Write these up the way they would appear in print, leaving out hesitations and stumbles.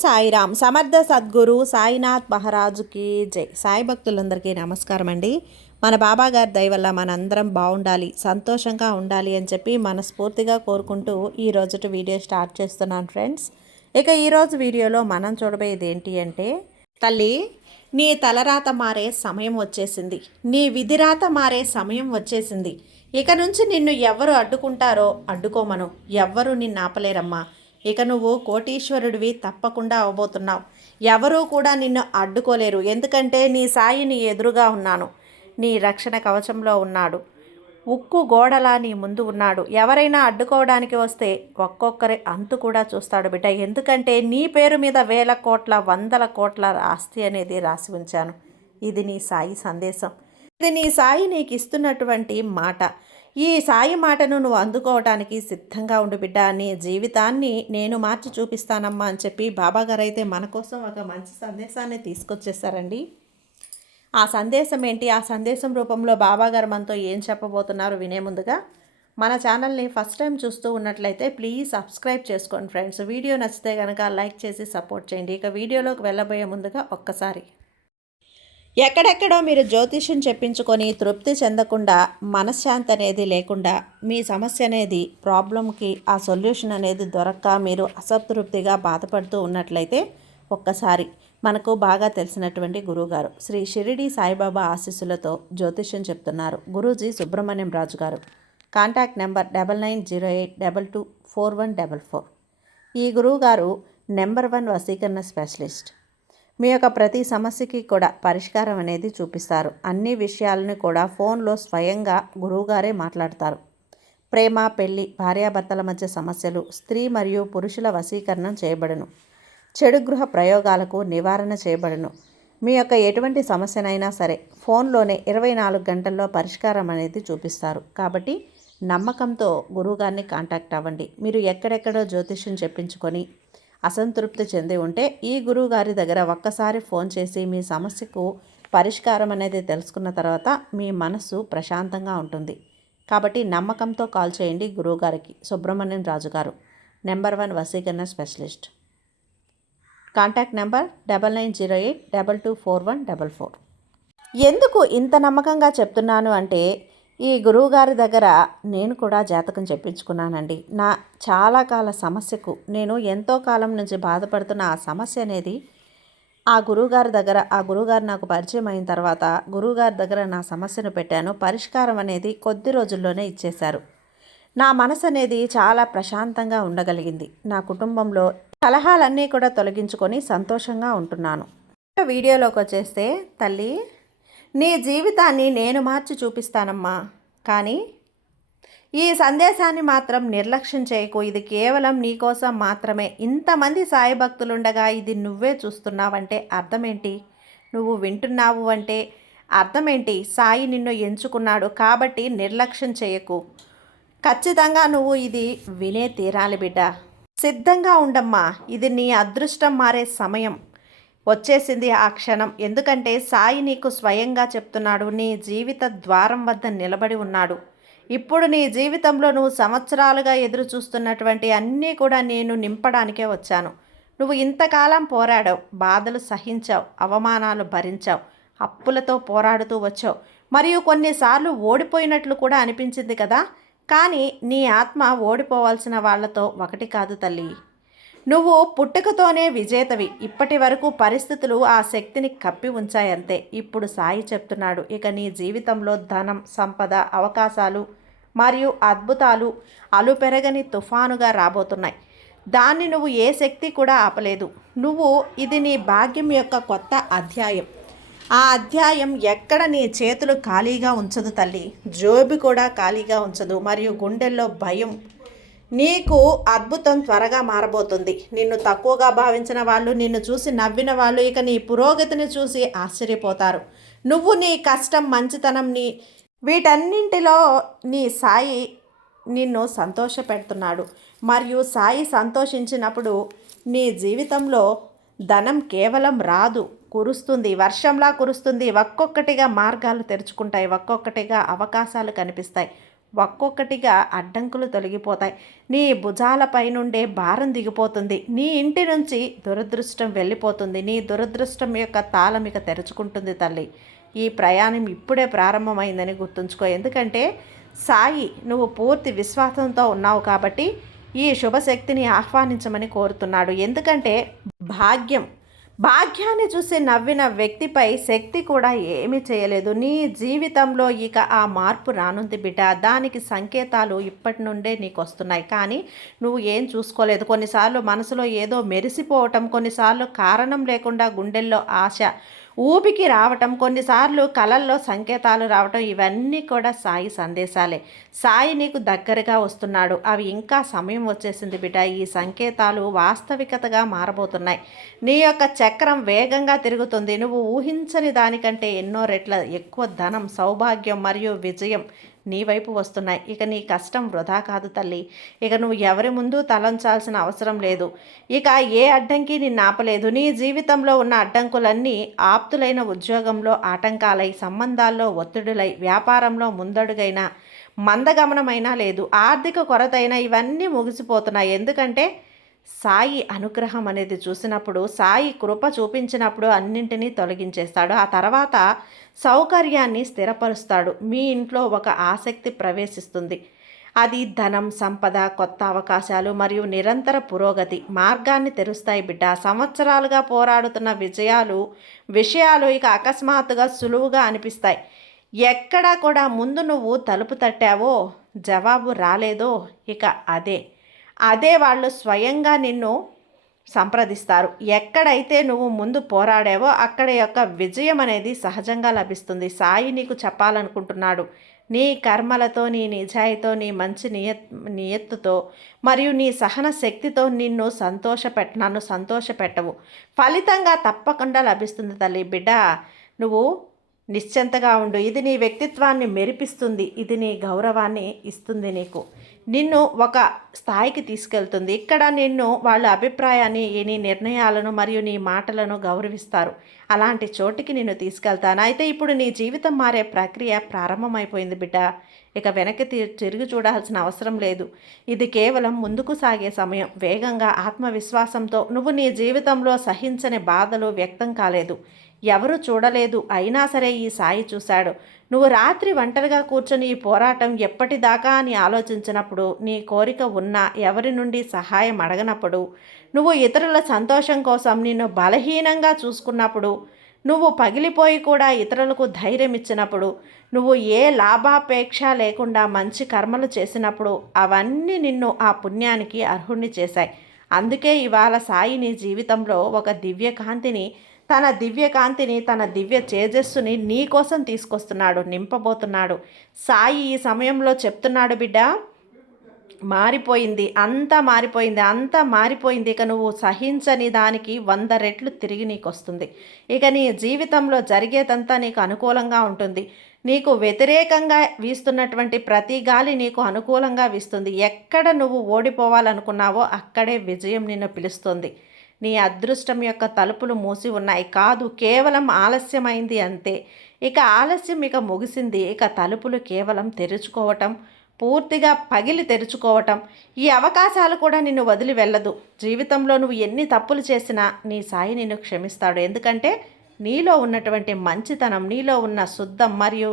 సాయిరామ్. సమర్థ సద్గురు సాయినాథ్ మహారాజుకి జై. సాయి భక్తులందరికీ నమస్కారం అండి. మన బాబా గారి దయ వల్ల మనందరం బాగుండాలి, సంతోషంగా ఉండాలి అని చెప్పి మనస్ఫూర్తిగా కోరుకుంటూ ఈ రోజుటి వీడియో స్టార్ట్ చేస్తున్నాను ఫ్రెండ్స్. ఇక ఈరోజు వీడియోలో మనం చూడబోయేది ఏంటి అంటే, తల్లి నీ తలరాత మారే సమయం వచ్చేసింది, నీ విధిరాత మారే సమయం వచ్చేసింది. ఇక నుంచి నిన్ను ఎవరు అడ్డుకుంటారో అడ్డుకోమను, ఎవ్వరూ నిన్ను ఆపలేరమ్మా. ఇక నువ్వు కోటీశ్వరుడివి తప్పకుండా అవబోతున్నావు. ఎవరూ కూడా నిన్ను అడ్డుకోలేరు. ఎందుకంటే నీ సాయి నీ ఎదురుగా ఉన్నాను, నీ రక్షణ కవచంలో ఉన్నాడు, ఉక్కు గోడలా నీ ముందు ఉన్నాడు. ఎవరైనా అడ్డుకోవడానికి వస్తే ఒక్కొక్కరి అంతు కూడా చూస్తాడు బిడ్డ. ఎందుకంటే నీ పేరు మీద వేల కోట్ల వందల కోట్ల ఆస్తి అనేది రాసి ఉంచాను. ఇది నీ సాయి సందేశం, ఇది నీ సాయి నీకు ఇస్తున్నటువంటి మాట. ఈ సాయి మాటను నువ్వు అందుకోవడానికి సిద్ధంగా ఉండు బిడ్డ. నీ జీవితాన్ని నేను మార్చి చూపిస్తానమ్మా అని చెప్పి బాబాగారు అయితే మన కోసం ఒక మంచి సందేశాన్ని తీసుకొచ్చేసారండి. ఆ సందేశం ఏంటి, ఆ సందేశం రూపంలో బాబాగారు మనతో ఏం చెప్పబోతున్నారు వినే ముందుగా మన ఛానల్ని ఫస్ట్ టైం చూస్తూ ఉన్నట్లయితే ప్లీజ్ సబ్స్క్రైబ్ చేసుకోండి ఫ్రెండ్స్. వీడియో నచ్చితే కనుక లైక్ చేసి సపోర్ట్ చేయండి. ఇక వీడియోలోకి వెళ్ళబోయే ముందుగా ఒక్కసారి, ఎక్కడెక్కడో మీరు జ్యోతిష్యం చెప్పించుకొని తృప్తి చెందకుండా, మనశ్శాంతి అనేది లేకుండా, మీ సమస్య అనేది ప్రాబ్లంకి ఆ సొల్యూషన్ అనేది దొరక్క మీరు అసంతృప్తిగా బాధపడుతూ ఉన్నట్లయితే ఒక్కసారి మనకు బాగా తెలిసినటువంటి గురువుగారు శ్రీ షిరిడి సాయిబాబా ఆశీస్సులతో జ్యోతిష్యం చెప్తున్నారు గురూజీ సుబ్రహ్మణ్యం రాజు గారు. Contact number 9908224144. ఈ గురువుగారు నెంబర్ 1 వశీకరణ స్పెషలిస్ట్. మీ యొక్క ప్రతి సమస్యకి కూడా పరిష్కారం అనేది చూపిస్తారు. అన్ని విషయాలను కూడా ఫోన్లో స్వయంగా గురువుగారే మాట్లాడతారు. ప్రేమ, పెళ్లి, భార్యాభర్తల మధ్య సమస్యలు, స్త్రీ మరియు పురుషుల వశీకరణం చేయబడును. చెడు గృహ ప్రయోగాలకు నివారణ చేయబడును. మీ యొక్క ఎటువంటి సమస్యనైనా సరే ఫోన్లోనే 24 గంటల్లో పరిష్కారం అనేది చూపిస్తారు. కాబట్టి నమ్మకంతో గురువుగారిని కాంటాక్ట్ అవ్వండి. మీరు ఎక్కడెక్కడో జ్యోతిష్యం చెప్పించుకొని అసంతృప్తి చెంది ఉంటే ఈ గురువు గారి దగ్గర ఒక్కసారి ఫోన్ చేసి మీ సమస్యకు పరిష్కారం అనేది తెలుసుకున్న తర్వాత మీ మనస్సు ప్రశాంతంగా ఉంటుంది. కాబట్టి నమ్మకంతో కాల్ చేయండి గురువుగారికి. సుబ్రహ్మణ్యం రాజు గారు, నెంబర్ 1 వశీకరణ స్పెషలిస్ట్. Contact number 9908224144. ఎందుకు ఇంత నమ్మకంగా చెప్తున్నాను అంటే, ఈ గురువుగారి దగ్గర నేను కూడా జాతకం చెప్పించుకున్నానండి. నా చాలా కాల సమస్యకు, నేను ఎంతో కాలం నుంచి బాధపడుతున్న ఆ సమస్య అనేది ఆ గురువుగారు నాకు పరిచయం అయిన తర్వాత గురువుగారి దగ్గర నా సమస్యను పెట్టాను. పరిష్కారం అనేది కొద్ది రోజుల్లోనే ఇచ్చేశారు. నా మనసు అనేది చాలా ప్రశాంతంగా ఉండగలిగింది. నా కుటుంబంలో కలహాలన్నీ కూడా తొలగించుకొని సంతోషంగా ఉంటున్నాను. వీడియోలోకి వచ్చేస్తే, తల్లి నీ జీవితాన్ని నేను మార్చి చూపిస్తానమ్మా. కానీ ఈ సందేశాన్ని మాత్రం నిర్లక్ష్యం చేయకు. ఇది కేవలం నీకోసం మాత్రమే. ఇంతమంది సాయి భక్తులుండగా ఇది నువ్వే చూస్తున్నావంటే అర్థమేంటి? నువ్వు వింటున్నావు అంటే అర్థమేంటి? సాయి నిన్ను ఎంచుకున్నాడు కాబట్టి నిర్లక్ష్యం చేయకు. ఖచ్చితంగా నువ్వు ఇది వినే తీరాలి బిడ్డ. సిద్ధంగా ఉండమ్మా. ఇది నీ అదృష్టం మారే సమయం వచ్చేసింది ఆ క్షణం. ఎందుకంటే సాయి నీకు స్వయంగా చెప్తున్నాడు, నీ జీవిత ద్వారం వద్ద నిలబడి ఉన్నాడు. ఇప్పుడు నీ జీవితంలో నువ్వు సంవత్సరాలుగా ఎదురు చూస్తున్నటువంటి అన్నీ కూడా నేను నింపడానికే వచ్చాను. నువ్వు ఇంతకాలం పోరాడావు, బాధలు సహించావు, అవమానాలు భరించావు, అప్పులతో పోరాడుతూ వచ్చావు, మరియు కొన్నిసార్లు ఓడిపోయినట్లు కూడా అనిపించింది కదా. కానీ నీ ఆత్మ ఓడిపోవాల్సిన వాళ్ళతో ఒకటి కాదు తల్లి. నువ్వు పుట్టుకతోనే విజేతవి. ఇప్పటి వరకు పరిస్థితులు ఆ శక్తిని కప్పి ఉంచాయంతే. ఇప్పుడు సాయి చెప్తున్నాడు, ఇక నీ జీవితంలో ధనం, సంపద, అవకాశాలు మరియు అద్భుతాలు అలుపెరగని తుఫానుగా రాబోతున్నాయి. దాన్ని నువ్వు ఏ శక్తి కూడా ఆపలేదు. ఇది నీ భాగ్యం యొక్క కొత్త అధ్యాయం. ఆ అధ్యాయం ఎక్కడ నీ చేతులు ఖాళీగా ఉంచదు తల్లి, జోబు కూడా ఖాళీగా ఉంచదు. మరియు గుండెల్లో భయం, నీకు అద్భుతం త్వరగా మారబోతుంది. నిన్ను తక్కువగా భావించిన వాళ్ళు, నిన్ను చూసి నవ్విన వాళ్ళు ఇక నీ పురోగతిని చూసి ఆశ్చర్యపోతారు. నువ్వు నీ కష్టం, మంచితనం, వీటన్నింటిలో నీ సాయి నిన్ను సంతోషపెడుతున్నాడు. మరియు సాయి సంతోషించినప్పుడు నీ జీవితంలో ధనం కేవలం రాదు, కురుస్తుంది, వర్షంలా కురుస్తుంది. ఒక్కొక్కటిగా మార్గాలు తెరుచుకుంటాయి, ఒక్కొక్కటిగా అవకాశాలు కనిపిస్తాయి, ఒక్కొక్కటిగా అడ్డంకులు తొలగిపోతాయి. నీ భుజాలపై నుండే భారం దిగిపోతుంది. నీ ఇంటి నుంచి దురదృష్టం వెళ్ళిపోతుంది. నీ దురదృష్టం యొక్క తాళం ఇక తెరుచుకుంటుంది తల్లి. ఈ ప్రయాణం ఇప్పుడే ప్రారంభమైందని గుర్తుంచుకో. ఎందుకంటే సాయి నువ్వు పూర్తి విశ్వాసంతో ఉన్నావు కాబట్టి ఈ శుభశక్తిని ఆహ్వానించమని కోరుతున్నాడు. ఎందుకంటే భాగ్యం భాగ్యాన్ని చూసి నవ్విన వ్యక్తిపై శక్తి కూడా ఏమీ చేయలేదు. నీ జీవితంలో ఇక ఆ మార్పు రానుంది బిడ్డ. దానికి సంకేతాలు ఇప్పటి నుండే నీకు వస్తున్నాయి, కానీ నువ్వు ఏం చూసుకోలేదు. కొన్నిసార్లు మనసులో ఏదో మెరిసిపోవటం, కొన్నిసార్లు కారణం లేకుండా గుండెల్లో ఆశ ఊపికి రావటం, కొన్నిసార్లు కలల్లో సంకేతాలు రావటం, ఇవన్నీ కూడా సాయి సందేశాలే. సాయి నీకు దగ్గరగా వస్తున్నాడు. అవి ఇంకా సమయం వచ్చేసింది బిడ్డ. ఈ సంకేతాలు వాస్తవికతగా మారబోతున్నాయి. నీ యొక్క చక్రం వేగంగా తిరుగుతుంది. నువ్వు ఊహించని దానికంటే ఎన్నో రెట్ల ఎక్కువ ధనం, సౌభాగ్యం మరియు విజయం నీ వైపు వస్తున్నాయి. ఇక నీ కష్టం వృధా కాదు తల్లి. ఇక నువ్వు ఎవరి ముందు తలంచాల్సిన అవసరం లేదు. ఇక ఏ అడ్డంకి నిన్ను ఆపలేదు. నీ జీవితంలో ఉన్న అడ్డంకులన్నీ ఆప్తులైన ఉద్యోగంలో ఆటంకాలై, సంబంధాల్లో ఒత్తిడులై, వ్యాపారంలో ముందడుగైన మందగమనమైనా లేదు, ఆర్థిక కొరతైన ఇవన్నీ ముగిసిపోతున్నాయి. ఎందుకంటే సాయి అనుగ్రహం అనేది చూసినప్పుడు, సాయి కృప చూపించినప్పుడు అన్నింటినీ తొలగించేస్తాడు. ఆ తర్వాత సౌకర్యాన్ని స్థిరపరుస్తాడు. మీ ఇంట్లో ఒక ఆసక్తి ప్రవేశిస్తుంది. అది ధనం, సంపద, కొత్త అవకాశాలు మరియు నిరంతర పురోగతి మార్గాన్ని తెరుస్తాయి బిడ్డ. సంవత్సరాలుగా పోరాడుతున్న విషయాలు ఇక అకస్మాత్తుగా సులువుగా అనిపిస్తాయి. ఎక్కడా కూడా ముందు నువ్వు తలుపు తట్టావో జవాబు రాలేదో, ఇక అదే వాళ్ళు స్వయంగా నిన్ను సంప్రదిస్తారు. ఎక్కడైతే నువ్వు ముందు పోరాడావో అక్కడ యొక్క విజయం అనేది సహజంగా లభిస్తుంది. సాయి నీకు చెప్పాలనుకుంటున్నాడు, నీ కర్మలతో, నీ నిజాయితో, నీ మంచి నియత్తుతో మరియు నీ సహన శక్తితో నన్ను సంతోషపెట్టవు. ఫలితంగా తప్పకుండా లభిస్తుంది తల్లి. బిడ్డ, నువ్వు నిశ్చింతగా ఉండు. ఇది నీ వ్యక్తిత్వాన్ని మెరిపిస్తుంది. ఇది నీ గౌరవాన్ని ఇస్తుంది. నిన్ను ఒక స్థాయికి తీసుకెళ్తుంది. ఇక్కడ వాళ్ళ అభిప్రాయాన్ని, నీ నిర్ణయాలను మరియు నీ మాటలను గౌరవిస్తారు. అలాంటి చోటికి నిన్ను తీసుకెళ్తాను. అయితే ఇప్పుడు నీ జీవితం మారే ప్రక్రియ ప్రారంభమైపోయింది బిడ్డ. ఇక వెనక్కి తిరిగి చూడాల్సిన అవసరం లేదు. ఇది కేవలం ముందుకు సాగే సమయం. వేగంగా, ఆత్మవిశ్వాసంతో నువ్వు నీ జీవితంలో సహించని బాధలు వ్యక్తం కాలేదు. ఎవరు చూడలేదు, అయినా సరే ఈ సాయి చూశాడు. నువ్వు రాత్రి ఒంటరిగా కూర్చొని ఈ పోరాటం ఎప్పటిదాకా అని ఆలోచించినప్పుడు, నీ కోరిక ఉన్నా ఎవరి నుండి సహాయం అడగనప్పుడు, నువ్వు ఇతరుల సంతోషం కోసం నిన్ను బలహీనంగా చూసుకున్నప్పుడు, నువ్వు పగిలిపోయి కూడా ఇతరులకు ధైర్యం ఇచ్చినప్పుడు, నువ్వు ఏ లాభాపేక్ష లేకుండా మంచి కర్మలు చేసినప్పుడు, అవన్నీ నిన్ను ఆ పుణ్యానికి అర్హుణ్ణి చేశాయి. అందుకే ఇవాళ సాయి నీ జీవితంలో ఒక తన దివ్య తేజస్సుని నీ కోసం తీసుకొస్తున్నాడు, నింపబోతున్నాడు. సాయి ఈ సమయంలో చెప్తున్నాడు, బిడ్డ, మారిపోయింది, అంతా మారిపోయింది. ఇక నువ్వు సహించని దానికి 100 రెట్లు తిరిగి నీకు వస్తుంది. ఇక నీ జీవితంలో జరిగేదంతా నీకు అనుకూలంగా ఉంటుంది. నీకు వ్యతిరేకంగా వీస్తున్నటువంటి ప్రతి గాలి నీకు అనుకూలంగా వీస్తుంది. ఎక్కడ నువ్వు ఓడిపోవాలనుకున్నావో అక్కడే విజయం నిన్ను పిలుస్తుంది. నీ అదృష్టం యొక్క తలుపులు మూసి ఉన్నాయి కాదు, కేవలం ఆలస్యమైంది అంతే. ఇక ఆలస్యం ఇక ముగిసింది. ఇక తలుపులు కేవలం తెరుచుకోవటం, పూర్తిగా పగిలి తెరుచుకోవటం. ఈ అవకాశాలు కూడా నిన్ను వదిలి వెళ్ళదు. జీవితంలో నువ్వు ఎన్ని తప్పులు చేసినా నీ సాయి నిన్ను క్షమిస్తాడు. ఎందుకంటే నీలో ఉన్నటువంటి మంచితనం, నీలో ఉన్న శుద్ధం మరియు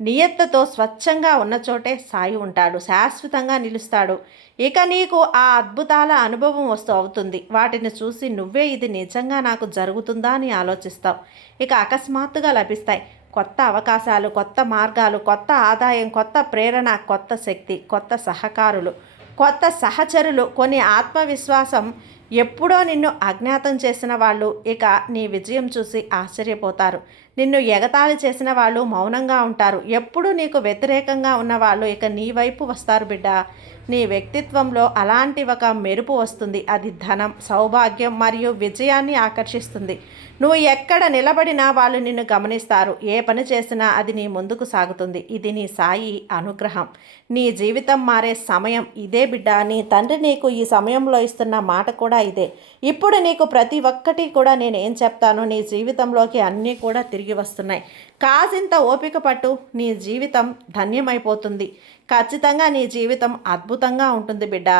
నియత్తతో స్వచ్ఛంగా ఉన్న చోటే సాయి ఉంటాడు, శాశ్వతంగా నిలుస్తాడు. ఇక నీకు ఆ అద్భుతాల అనుభవం అవుతుంది. వాటిని చూసి నువ్వే ఇది నిజంగా నాకు జరుగుతుందా అని ఆలోచిస్తావు. ఇక అకస్మాత్తుగా లభిస్తాయి కొత్త అవకాశాలు, కొత్త మార్గాలు, కొత్త ఆదాయం, కొత్త ప్రేరణ, కొత్త శక్తి, కొత్త సహకారులు, కొత్త సహచరులు. కొన్ని ఆత్మవిశ్వాసం ఎప్పుడో నిన్ను అజ్ఞాతం చేసిన వాళ్ళు ఇక నీ విజయం చూసి ఆశ్చర్యపోతారు. నిన్ను ఎగతాళి చేసిన వాళ్ళు మౌనంగా ఉంటారు. ఎప్పుడు నీకు వ్యతిరేకంగా ఉన్నవాళ్ళు ఇక నీ వైపు వస్తారు బిడ్డ. నీ వ్యక్తిత్వంలో అలాంటి ఒక మెరుపు వస్తుంది. అది ధనం, సౌభాగ్యం మరియు విజయాన్ని ఆకర్షిస్తుంది. నువ్వు ఎక్కడ నిలబడినా వాళ్ళు నిన్ను గమనిస్తారు. ఏ పని చేసినా అది నీ ముందుకు సాగుతుంది. ఇది నీ సాయి అనుగ్రహం. నీ జీవితం మారే సమయం ఇదే బిడ్డ. నీ తండ్రి నీకు ఈ సమయంలో ఇస్తున్న మాట కూడా ఇదే. ఇప్పుడు నీకు ప్రతి ఒక్కటి కూడా నేనేం చెప్తానో నీ జీవితంలోకి అన్నీ కూడా తిరిగి వస్తున్నాయి. కాసింత ఓపిక పట్టు, నీ జీవితం ధన్యమైపోతుంది. ఖచ్చితంగా నీ జీవితం అద్భుతంగా ఉంటుంది బిడ్డ.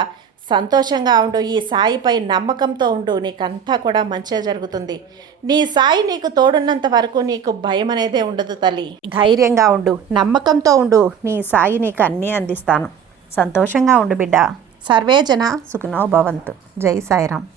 సంతోషంగా ఉండు, ఈ సాయిపై నమ్మకంతో ఉండు, నీకంతా కూడా మంచిగా జరుగుతుంది. నీ సాయి నీకు తోడున్నంత వరకు నీకు భయం అనేదే ఉండదు తల్లి. ధైర్యంగా ఉండు, నమ్మకంతో ఉండు, నీ సాయి నీకు అన్నీ అందిస్తాను. సంతోషంగా ఉండు బిడ్డ. సర్వే జన సుఖినో భవంతు. జై సాయిరాం.